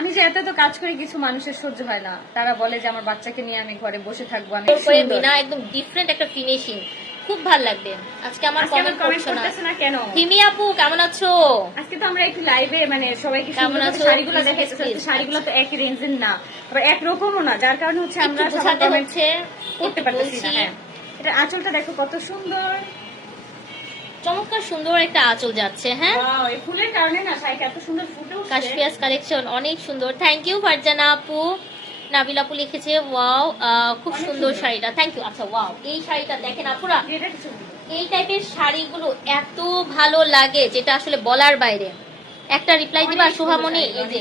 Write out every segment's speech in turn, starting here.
আমি যে এত তো কাজ করি কিছু মানুষের সহ্য হয় না। তারা বলে যে আমার বাচ্চাকে নিয়ে আমি ঘরে বসে থাকব আমি সুন্দর। একদম ডিফারেন্ট একটা ফিনিশিং খুব ভালো লাগবে। আজকে আমার কমেন্ট করছ না। কেন? হিমি আপু কেমন আছো? আজকে তো আমরা একটু লাইভে মানে সবাইকে কেমন আছো? শাড়িগুলো চাচ্ছি। শাড়িগুলো তো একই রেঞ্জের না আবার একরকমও না। যার কারণে হচ্ছে আমরা comment হচ্ছে করতে পারতেছি না হ্যাঁ। এটা আঁচলটা দেখো কত সুন্দর। চমৎকার সুন্দর একটা আঁচল যাচ্ছে হ্যাঁ? Wow, ফুলের কারণে না শাড়িটা এত সুন্দর ফুটে কাশফিয়াস কালেকশন অনেক সুন্দর। থ্যাংক ইউ ফারজানা আপু। নাবিল আপু লিখেছে ওয়াও খুব সুন্দর। শাড়িটা। থ্যাংক ইউ আচ্ছা ওয়াও এই শাড়িটা দেখেন আপুরা এই টাইপের শাড়িগুলো এত ভালো লাগে যেটা আসলে বলার বাইরে। একটা রিপ্লাই দিবা সুন্দর এই যে।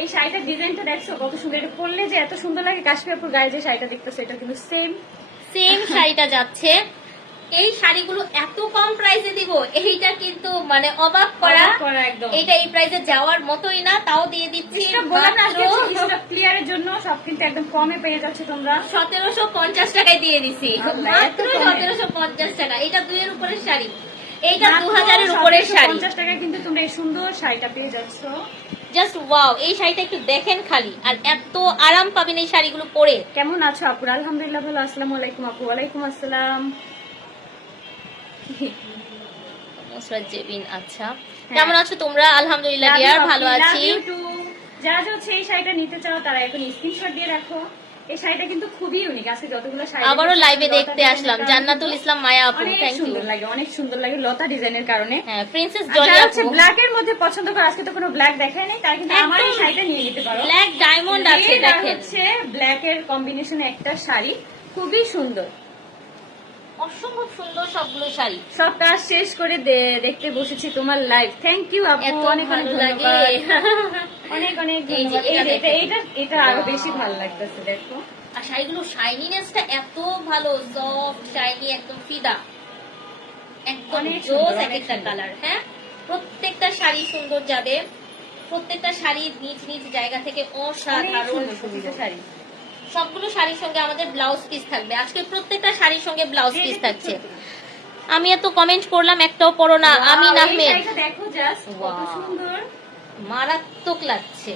এই শাড়িটার ডিজাইনটা দেখছ? কত সুন্দর। এটা পরলে যে এত সুন্দর লাগে কাশ্মীরপুর গায়ে যে শাড়িটা দেখতেছো এটা কিন্তু সেম সেম শাড়িটা যাচ্ছে। এই শাড়িগুলো এত কম প্রাইসে দিব এইটা কিন্তু মানে অবাক করা। এটা এই প্রাইসে যাওয়ার মতোই না তাও দিয়ে দিচ্ছি ক্লিয়ারের জন্য সব কিন্তু একদম কমে পেয়ে যাচ্ছে তোমরা। সতেরোশো পঞ্চাশ টাকায় দিয়ে দিছি। মাত্র সতেরোশো পঞ্চাশ টাকা। এটা দুইয়ের উপরের শাড়ি। এইটা দু হাজারের উপরের শাড়ি। 1750 টাকায় কিন্তু তোমরা এই সুন্দর শাড়িটা পেয়ে যাচ্ছ। জাস্ট ওয়াও এই শাড়িটা একটু দেখেন খালি। আর এত আরাম পাবেন এই শাড়িগুলো পরে। কেমন আছো আপু? আলহামদুলিল্লাহ ভালো আসসালামু আলাইকুম আপু। ওয়ালাইকুম আসসালাম। মুসরাত জেবিন আচ্ছা। হ্যাঁ। কেমন আছো তোমরা? আলহামদুলিল্লাহ ভালো আছি। যারা হচ্ছে এই শাড়িটা নিতে চাও তারা এখন স্ক্রিনশট দিয়ে রাখো। এই শাড়িটা কিন্তু খুবই ইউনিক আজকে যতগুলো শাড়ি আবারও লাইভে দেখতে আসলাম জান্নাতুল ইসলাম মায়া আপু অনেক সুন্দর লাগে অনেক সুন্দর লাগে লতা ডিজাইনের কারণে। হ্যাঁ প্রিন্সেস জলি আপু। ব্ল্যাক এর মধ্যে পছন্দ করে আজকে তো কোনো ব্ল্যাক দেখাই নাই তার কিন্তু আমার এই শাড়িটা নিয়ে নিতে পারো। ব্ল্যাক ডায়মন্ড আছে দেখেন। হচ্ছে ব্ল্যাক এর কম্বিনেশনে একটা শাড়ি খুবই সুন্দর। অসম্ভব সুন্দর সবগুলো শাড়ি। সব কাজ শেষ করে দেখতে বসেছি তোমার লাইভ থ্যাংক ইউ আপু। এত অনেক অনেক ভালো লাগে। ধন্যবাদ অনেক অনেক এই যে ধন্যবাদ। এই এটা এটা এটা এটা আরও বেশি ভালো লাগতেছে দেখো। আর শাড়িগুলো শাইনিনেসটা এত ভালো সফট শাইনি একদম ফিদা। একদম জোস এক একটা কালার হ্যাঁ? প্রত্যেকটা শাড়ি সুন্দর যাবে প্রত্যেকটা শাড়ি নিজ নিজ জায়গা থেকে অসাধারণ। শাড়ি। সবগুলো শাড়ির সঙ্গে আমাদের ব্লাউজ পিস থাকবে। আজকে প্রত্যেকটা শাড়ির সঙ্গে ব্লাউজ পিস থাকছে। আমি এত কমেন্ট করলাম একটাও পড়ো না। এই আহমেদ দেখো জাস্ট কত সুন্দর। মারাত্মক লাগছে।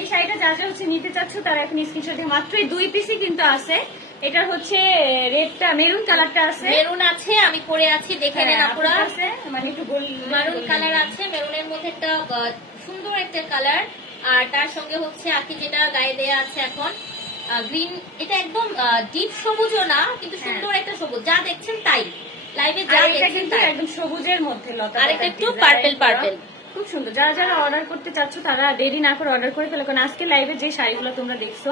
এই শাড়িটা যা যা হচ্ছে নিতে চাচ্ছ তারা এখন স্ক্রিনশট মাত্র দুই পিসই কিন্তু আছে। এটার হচ্ছে রেডটা মেরুন কালারটা আছে। মেরুন আছে আমি পরে আছি দেখে নেন হ্যাঁ, আপুরা আছে মানে একটু গোল মারুন কালার আছে মেরুনের মধ্যে একটা সুন্দর একটা কালার আর তার সঙ্গে হচ্ছে আকি যেটা গায়ে দেয়া আছে এখন গ্রিন এটা একদম ডিপ সবুজও না কিন্তু হ্যাঁ। সুন্দর একটা সবুজ যা দেখছেন তাই লাইভে যা দেখছেন তাই একদম সবুজের মধ্যে লতা আর একটু পার্পল purple। খুব সুন্দর। যারা যারা অর্ডার করতে চাচ্ছ তারা দেরি না করে অর্ডার করে ফেলো। কারণ আজকে লাইভে যে শাড়িগুলো তোমরা দেখছ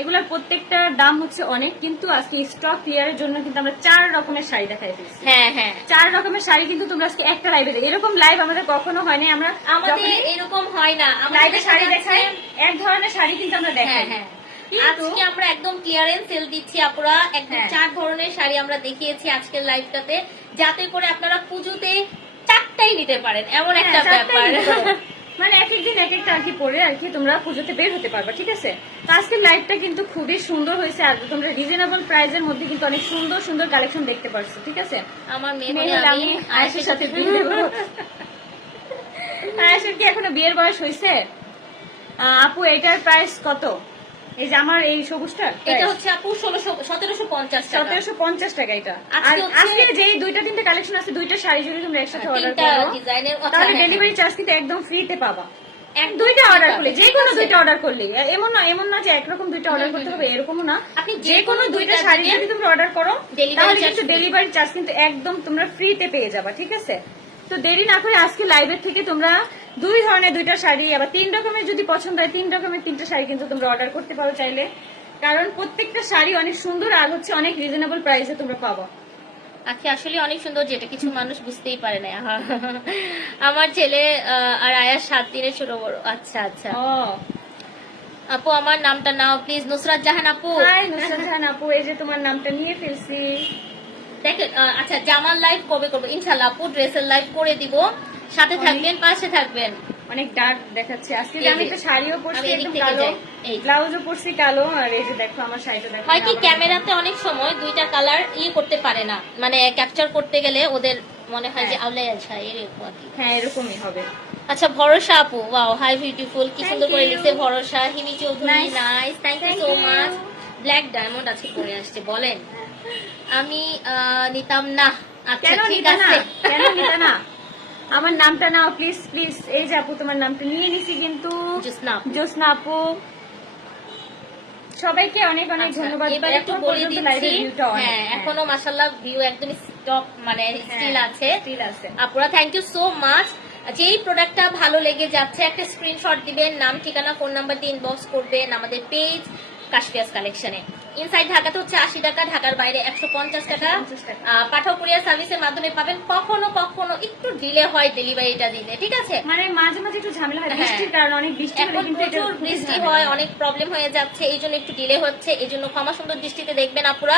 এগুলোর প্রত্যেকটার দাম হচ্ছে অনেক কিন্তু আজকে স্টক ক্লিয়ারের জন্য কিন্তু আমরা চার রকমের শাড়ি দেখাই দিচ্ছি হ্যাঁ হ্যাঁ। চার রকমের শাড়ি কিন্তু তোমরা আজকে একটা লাইভে দেখো এরকম লাইভ আমাদের কখনো হয়নি আমরা আমাদের এরকম হয় না। লাইভে শাড়ি দেখাই এক ধরনের শাড়ি কিন্তু আমরা হ্যাঁ দেখাই হ্যাঁ আজকে আমরা একদম ক্লিয়ারেন্স সেল দিচ্ছি আপনারা একদম হ্যাঁ। চার ধরনের শাড়ি আমরা দেখিয়েছি আজকের লাইভটাতে যাতে করে আপনারা পুজোতে চারটাই নিতে পারেন এমন একটা হ্যাঁ, ব্যাপার। মানে এক একদিন এক একটা আর কি পরে আর কি তোমরা পুজোতে বের হতে পারবা ঠিক আছে? তো আজকের লাইভটা কিন্তু খুবই সুন্দর হয়েছে আর তোমরা রিজনেবল প্রাইসের মধ্যে কিন্তু অনেক সুন্দর সুন্দর কালেকশন দেখতে পারছ ঠিক আছে? আমার মেয়ে আমি আয়েশের সাথে বিয়ে দেবো। আয়েশের কি এখনও বিয়ের বয়স হয়েছে? আপু এটার প্রাইস কত? এই যে আমার এই সবুজটা এটা হচ্ছে আপু ষোলোশো সতেরোশো পঞ্চাশ টাকা। সতেরোশো পঞ্চাশ টাকা এটা। আজকে আর আজকে যে দুইটা তিনটা কালেকশন আছে দুইটা শাড়ি যদি তোমরা একসাথে অর্ডার করো তাহলে ডেলিভারি চার্জ কিন্তু একদম ফ্রিতে পাবা। এক দুইটা অর্ডার করলে যে কোনো দুইটা অর্ডার করলে এমন না এমন না যে একরকম দুইটা অর্ডার করতে হবে এরকমও না। আপনি যে কোনো দুইটা শাড়ি যদি তোমরা অর্ডার করো তাহলে কিন্তু ডেলিভারি চার্জ কিন্তু একদম তোমরা ফ্রিতে পেয়ে যাবা ঠিক আছে? তো দেরি না করে আজকে লাইভের থেকে তোমরা দুই ধরনের দুইটা শাড়ি আবার তিন রকমের যদি পছন্দ হয় তিন রকমের তিনটা শাড়ি কিন্তু তোমরা অর্ডার করতে পারো চাইলে। কারণ প্রত্যেকটা শাড়ি অনেক সুন্দর আর হচ্ছে অনেক রিজনেবল প্রাইসে তোমরা পাবা। আখি আসলে অনেক সুন্দর যেটা কিছু মানুষ বুঝতেই পারে না। আমার ছেলে আর আয়া সাত দিনের ছোট বড়। আচ্ছা আচ্ছা। আপু আমার নামটা নাও প্লিজ নুসরাত জাহান আপু। হাই নুসরাত জাহান আপু এই যে তোমার নামটা নিয়ে ফেলছি। দেখেন আচ্ছা জামার লাইভ কবে করব? ইনশাল্লাহ আপু ড্রেসের লাইভ করে দিব। সাথে থাকবেন পাশে থাকবেন। অনেক ডার্ক দেখাচ্ছে। আজকে আমি একটা শাড়িও পরছি একদম কালো। এই ব্লাউজও পরছি কালো আর এই যে দেখো আমার শাড়িটা দেখো হয় কি ক্যামেরাতে অনেক সময় দুইটা কালার ইয়ে করতে পারে না। মানে ক্যাপচার করতে গেলে ওদের মনে হয় যে হ্যাঁ। আউলাই আছে এরকম হ্যাঁ এরকমই হবে। আচ্ছা ভরসা আপু। ওয়াও হাই বিউটিফুল কি সুন্দর করে. লিখছে ভরসা। Himi Chowdhury. Nice thank you so much black diamond আছে পরে আসছে বলেন। আমি নিতাম না। আচ্ছা কেন নিতা না কেন নিতা না আমার নামটা নাও প্লিজ প্লিজ এই যে আপু তোমার নামটা নিয়ে নিছি কিন্তু। জ্যোৎস্না আপু। সবাইকে অনেক অনেক আচ্ছা, ধন্যবাদ। এবার একটু বলে দিচ্ছি হ্যাঁ এখনও মাশাল্লাহ ভিউ একদম স্টক মানে স্টিল আছে। স্টিল আছে। আপুরা থ্যাংক ইউ সো মাচ যেই প্রোডাক্টটা ভালো লেগে যাচ্ছে একটা স্ক্রিনশট দিবেন নাম ঠিকানা ফোন নাম্বার দিয়ে ইনবক্স করবেন আমাদের পেজ কাশপিয়াস কালেকশনে ইনসাইড ঢাকাতে হচ্ছে আশি টাকা ঢাকার বাইরে একশো পঞ্চাশ টাকা। 150 পাঠাও কুরিয়ার সার্ভিসের মাধ্যমে পাবেন কখনো কখনো একটু ডিলে হয় ডেলিভারিটা দিলে ঠিক আছে? মানে মাঝে মাঝে একটু ঝামেলা হয় হ্যাঁ। বৃষ্টির কারণে অনেক বৃষ্টি এখন প্রচুর বৃষ্টি হয় অনেক প্রবলেম হয়ে যাচ্ছে এই জন্য একটু ডিলে হচ্ছে এই জন্য ক্ষমা সুন্দর দৃষ্টিতে দেখবেন আপুরা।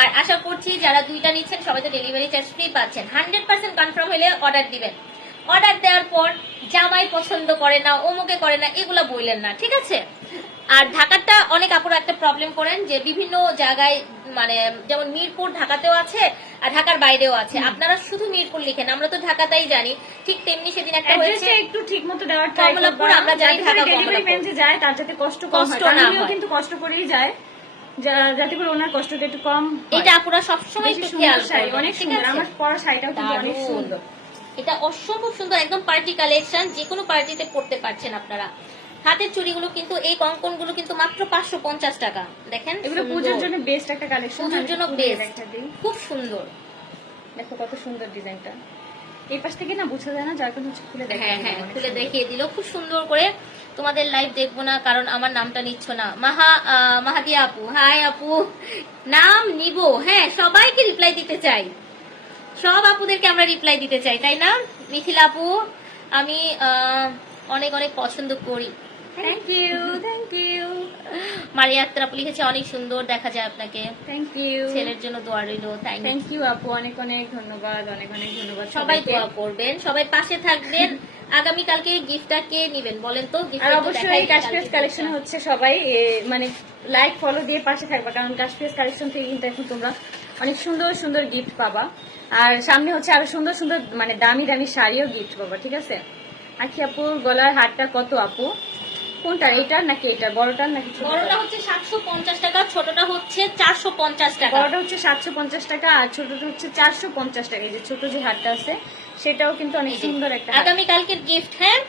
আর আশা করছি যারা দুইটা নিচ্ছেন সবাই তো ডেলিভারি চার্জ ফ্রি পাচ্ছেন। হান্ড্রেড পার্সেন্ট কনফার্ম হলে অর্ডার দিবেন। অর্ডার দেওয়ার পর জামাই পছন্দ করে না অমুকে করে না এগুলা বললেন না ঠিক আছে? আর ঢাকারটা অনেক আপুরা একটা প্রবলেম করেন যে বিভিন্ন জায়গায় মানে যেমন মিরপুর ঢাকাতেও আছে আর ঢাকার বাইরেও আছে। আপনারা শুধু মিরপুর লিখেন আমরা তো ঢাকাতেই জানি। ঠিক তেমনি সেদিন একটা হয়েছে একটু ঠিক মতো দেওয়ার কমলাপুর, আমরা জানি ঢাকা কমলাপুর। যায় তার যাতে কষ্ট কষ্ট না। কিন্তু কষ্ট করেই যায়। যাতে করে ওনার কষ্টটা একটু কম এটা আপুরা সবসময় একটু খেয়াল অনেক সুন্দর। আমার পরা শাড়িটাও কিন্তু অনেক সুন্দর। এটা অসম্ভব সুন্দর একদম পার্টি কালেকশন যে কোনো পার্টিতে পড়তে পারছেন আপনারা। হাতের চুড়িগুলো কিন্তু এই কঙ্কনগুলো কিন্তু মাত্র পাঁচশো পঞ্চাশ টাকা। দেখেন? এগুলো পুজোর জন্য বেস্ট একটা কালেকশন পুজোর জন্য বেস্ট খুব সুন্দর। দেখো কত সুন্দর ডিজাইনটা। এই পাশ থেকে না বোঝা যায় না যার কারণে হচ্ছে খুলে দেখা হ্যাঁ হ্যাঁ খুলে দেখিয়ে দিল। খুব সুন্দর করে তোমাদের লাইভ দেখব না কারণ আমার নামটা নিচ্ছ না। মাহা মাহাদিয়া আপু। হাই আপু। নাম নিব। হ্যাঁ সবাইকে রিপ্লাই দিতে চাই। সব আপুদেরকে আমরা রিপ্লাই দিতে চাই তাই না? মিথিলা আপু আমি অনেক অনেক পছন্দ করি। Thank you thank you Maria Akter আপু লিখেছে অনেক সুন্দর দেখা যায় আপনাকে। থ্যাংক ইউ ছেলের জন্য দোয়া রইল থ্যাংক ইউ আপু। অনেক অনেক ধন্যবাদ অনেক অনেক ধন্যবাদ সবাই দোয়া করবেন সবাই পাশে থাকবেন। আগামী কালকে গিফটটা কে নেবেন বলেন তো? আর অবশ্যই কাশ্মীর কালেকশন হচ্ছে সবাই। মানে লাইক ফলো দিয়ে পাশে থাকবা কারণ কাশ্মীর কালেকশন থেকে কিন্তু এখন তোমরা অনেক সুন্দর সুন্দর গিফট পাবা। আর সামনে হচ্ছে আরও সুন্দর সুন্দর মানে দামি দামি শাড়িও গিফট পাবা ঠিক আছে? আখি আপুর গলার হারটা কত আপু? কোনটা? এটার নাকি এটার বড়টার নাকি? বড়টা হচ্ছে সাতশো পঞ্চাশ টাকা ছোটটা হচ্ছে চারশো পঞ্চাশ টাকা। বড়টা হচ্ছে সাতশো পঞ্চাশ টাকা আর ছোটটা হচ্ছে চারশো পঞ্চাশ টাকা। এই যে ছোট যে হারটা আছে সেটাও কিন্তু অনেক সুন্দর একটা। আগামী কালকের গিফট হ্যাঁ?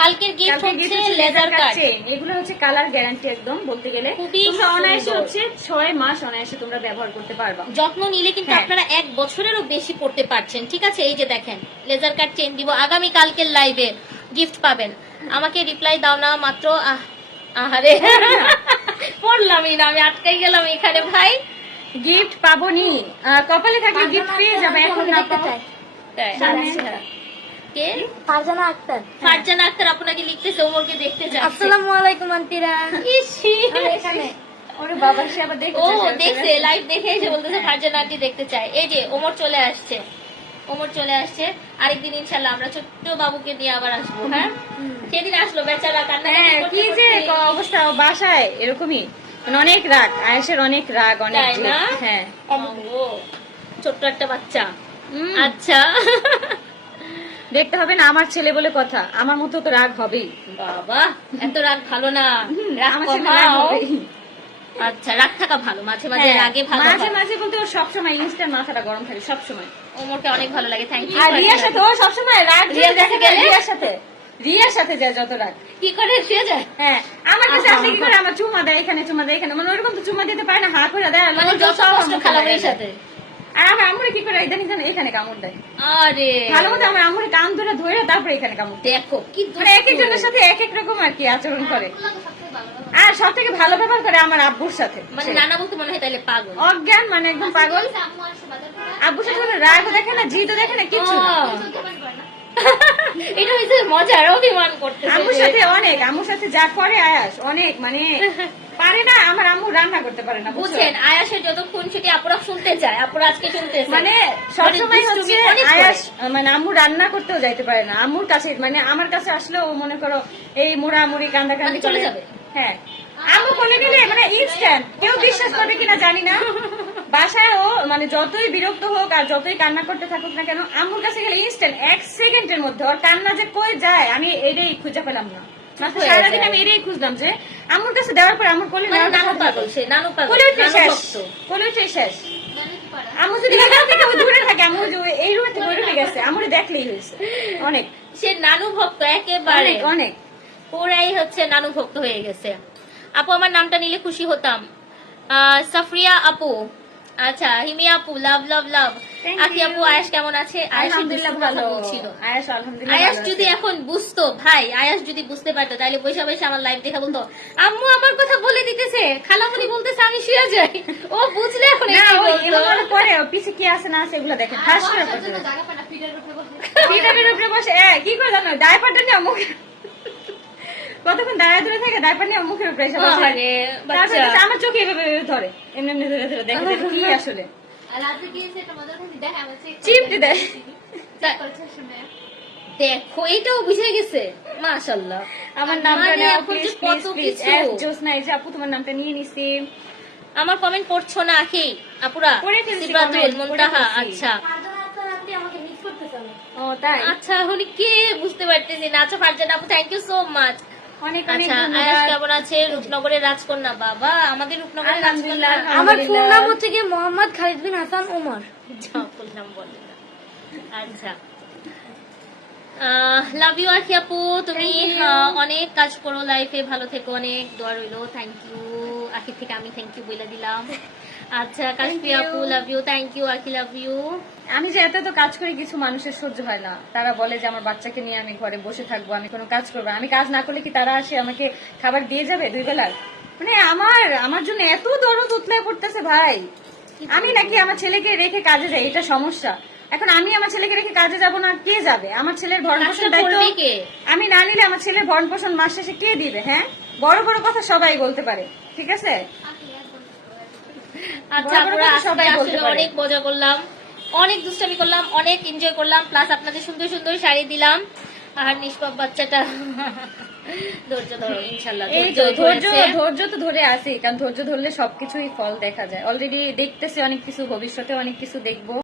কালকের গিফট হচ্ছে লেজার কাট। এগুলো হচ্ছে কালার গ্যারান্টি একদম বলতে গেলে। তোমরা অনায়াসে হচ্ছে ছয় মাস অনায়াসে তোমরা ব্যবহার করতে পারবা। যত্ন নিলে কিন্তু হ্যাঁ। আপনারা এক বছরেরও বেশি পড়তে পারছেন। ঠিক আছে? এই যে দেখেন লেজার কাট চেন দিব। আগামী কালকের লাইভে গিফট পাবেন। আমাকে রিপ্লাই দাও না মাত্র আহারে। পড়লামই না আমি আটকাই গেলাম এখানে ভাই। গিফট পাবো নি কপালে থাকলে গিফট পেয়ে যাবে এখন না পাবো। আচ্ছা। কে? ফারজানা আক্তার। ফারজানা আক্তার আপনাকে লিখতেছে ওমরকে দেখতে যাচ্ছে। আসসালামু আলাইকুম আন্টিরা। ইসি। এখানে। ওরে বাবা সে আবার দেখে ও দেখছে লাইভ দেখে এসে বলতেছে ফারজানা আন্টি দেখতে চায়। এই যে ওমর চলে আসছে। ওমর চলে আসছে। আরেকদিন ইনশাল্লাহ আমরা ছোট্ট বাবুকে নিয়ে আবার আসব হ্যাঁ? সেদিন আসলো বেচারা কান্না হ্যাঁ কি যে অবস্থা বাসায় এরকমই। মানে অনেক রাগ আয়েশের অনেক রাগ অনেক? হ্যাঁ। ছোট্ট একটা বাচ্চা। আচ্ছা। দেখতে হবে না আমার ছেলে বলে কথা। আমার মতো তো রাগ হবেই। বাবা এত রাগ ভালো না। আচ্ছা রাগ থাকা ভালো মাঝে মাঝে হ্যাঁ, রাগে ভালো মাঝে মাঝে বলতে ওর সবসময় ইনস্ট্যান্ট মাথাটা গরম থাকে সবসময়। ওমরকে অনেক ভালো লাগে থ্যাংক ইউ আর রিয়ার সাথে ও সবসময় রাগ রিয়ার কাছে গেলে? রিয়ার সাথে রিয়ার সাথে যায় যত রাগ। কি করে? শুয়ে যায়। হ্যাঁ আমার কাছে আসলে কি করে? আমার চুমা দেয় এখানে চুমা দেয় এখানে। মানে ওরকম তো চুমা দিতে পারে না হাত করে দেয় মানে যত কষ্ট সাথে। আর আমার আম্মুরে কি করে? ইদানিং জানো এখানে কামড় দেয়। আরে। ভালো মতো আমার আম্মুরে কান ধরে ধরে তারপরে এখানে কামড় দেয়। দেখো কি মানে এক একজনের সাথে এক এক রকম আর কি আচরণ করে। আর সব থেকে ভালো ব্যবহার করে আমার আব্বুর সাথে। মানে নানা বলতে মনে হয় তাহলে পাগল। অজ্ঞান মানে একদম পাগল। আব্বুর সাথে দেখে না দেখে না কিছু এটা হচ্ছে মজার অভিমান করতেছে আম্মুর সাথে অনেক আম্মুর সাথে যা করে আয়াস অনেক মানে পারে না আমার আম্মু রান্না করতে পারে না বুঝছেন আয়াসের যত খুনসুটি আপুরা শুনতে চায় আপুরা আজকে শুনতেছে। মানে সবসময় হচ্ছে আয়াস মানে আম্মু রান্না করতেও যাইতে পারে না আম্মুর কাছে মানে আমার কাছে আসলেও মনে করো এই মুড়া মুড়ি কান্দা কান্দি চলে যাবে? হ্যাঁ। আম্মু কোলে গেলে মানে ইনস্ট্যান্ট কেউ বিশ্বাস করবে কিনা জানি না। বাসায় ও মানে যতই বিরক্ত হোক আর যতই কান্না করতে থাকুক না কেন আম্মুর কাছে গেলে ইনস্ট্যান্ট এক সেকেন্ডের মধ্যে ওর কান্না যে কই যায় আমি এটাই খুঁজে পেলাম না। সারাদিন আমি এটাই খুঁজলাম যে আম্মুর কাছে দেওয়ার পর আম্মুর কোলে মানে নানু পাগল সে নানু পাগল কোলে উঠে শেষ। কোলে উঠে শেষ। আমু যদি এখান থেকে দূরে থাকে আমু যে এই রুমে থেকে ওই রুমে গেছে আমুরে দেখলেই হয়েছে। অনেক। সে নানু ভক্ত একেবারে। অনেক অনেক। পুরাই হচ্ছে নানু ভক্ত হয়ে গেছে। আপু আমার নামটা নিলে খুশি হতাম। সাফরিয়া আপু। আচ্ছা হিমি আপু লাভ লাভ লাভ। আকি আপু আয়াস কেমন আছে? আয়াস ভালো। আলহামদুলিল্লাহ যদি এখন বুঝতো ভাই আয়াস যদি বুঝতে পারতো তাহলে বৈশা বৈশা আমার লাইভ দেখা বলতো আম্মু আমার কথা বলে দিতেছে। খালামুনি বলতেছে আমি শুয়ে যাই। ও বুঝলে এখন না এটাই এমন করে পিছে কি আছে না আছে এগুলো দেখে ফাঁস করে উপরে বসে। কি করে জানো? ডাইপারটা নিয়ে মুখে কতক্ষণ দাঁড়ায় ধরে থাকে ডাইপার নিয়ে মুখের উপরে এসে বসে তারপর। আমার চোখে এভাবে ধরে এমনি এমনি ধরে ধরে দেখে দেখে কি আসলে। চিমটি দেয়। দেখো এটাও বুঝে গেছে। মাশাল্লাহ আমার নামটা মানে নাও এখন যে প্লিজ কত প্লিজ প্লিজ কিছু। জোসনা এই যে আপু তোমার নামটা নিয়ে নিছি। আমার কমেন্ট পড়ছো না আখি? আপুরা পড়ে ফেলছি মুনতাহা আচ্ছা। ও তাই? আচ্ছা হলি কে বুঝতে পারতেছি না? আচ্ছা ফারজান আপু থ্যাংক ইউ সো মাচ অনেক অনেক আচ্ছা আয়াস কেমন আছে? রূপনগরের রাজকন্যা বাবা। আমাদের রূপনগরের রাজকন্যা। আমার ফুল আলহামদুলিল্লাহ। নাম হচ্ছে কি মোহাম্মদ খালিদ বিন হাসান ওমর। যা বললাম বলে আচ্ছা। লাভ ইউ আখি আপু। তুমি অনেক কাজ করো লাইফে ভালো থেকো অনেক দোয়া রইল। থ্যাংক ইউ আখি থেকে আমি থ্যাংক ইউ বলে দিলাম। আচ্ছা you. আপু লাভ ইউ থ্যাংক ইউ আখি লাভ ইউ আমি যে এত এত কাজ করি কিছু মানুষের সহ্য হয় না। তারা বলে যে আমার বাচ্চাকে নিয়ে আমি ঘরে বসে থাকব আমি কোনো কাজ করব আমি কাজ না করলে কি তারা আসে আমাকে খাবার দিয়ে যাবে দুই বেলার? মানে আমার আমার জন্য এত দরদ উতলায় পড়তেছে ভাই। আমি নাকি আমার ছেলেকে রেখে কাজে যাই এটা সমস্যা। এখন আমি আমার ছেলেকে রেখে কাজে যাব না কে যাবে? আমার ছেলের ভরণ পোষণ দায়িত্ব আমি না নিলে আমার ছেলের ভরণ পোষণ মাস শেষে কে দিবে হ্যাঁ? বড় বড় কথা সবাই বলতে পারে ঠিক আছে? আচ্ছা আজকে আসলে অনেক মজা করলাম। অনেক দুষ্টামি করলাম অনেক এনজয় করলাম প্লাস আপনাদের সুন্দর সুন্দর শাড়ি দিলাম। আর নিষ্পাপ বাচ্চাটা ধৈর্য ধরো ইনশাল্লাহ ধৈর্য ধৈর্য তো ধরে আছি কারণ ধৈর্য ধরলে সবকিছুই ফল দেখা যায়। অলরেডি দেখতেছি অনেক কিছু ভবিষ্যতে অনেক কিছু দেখব।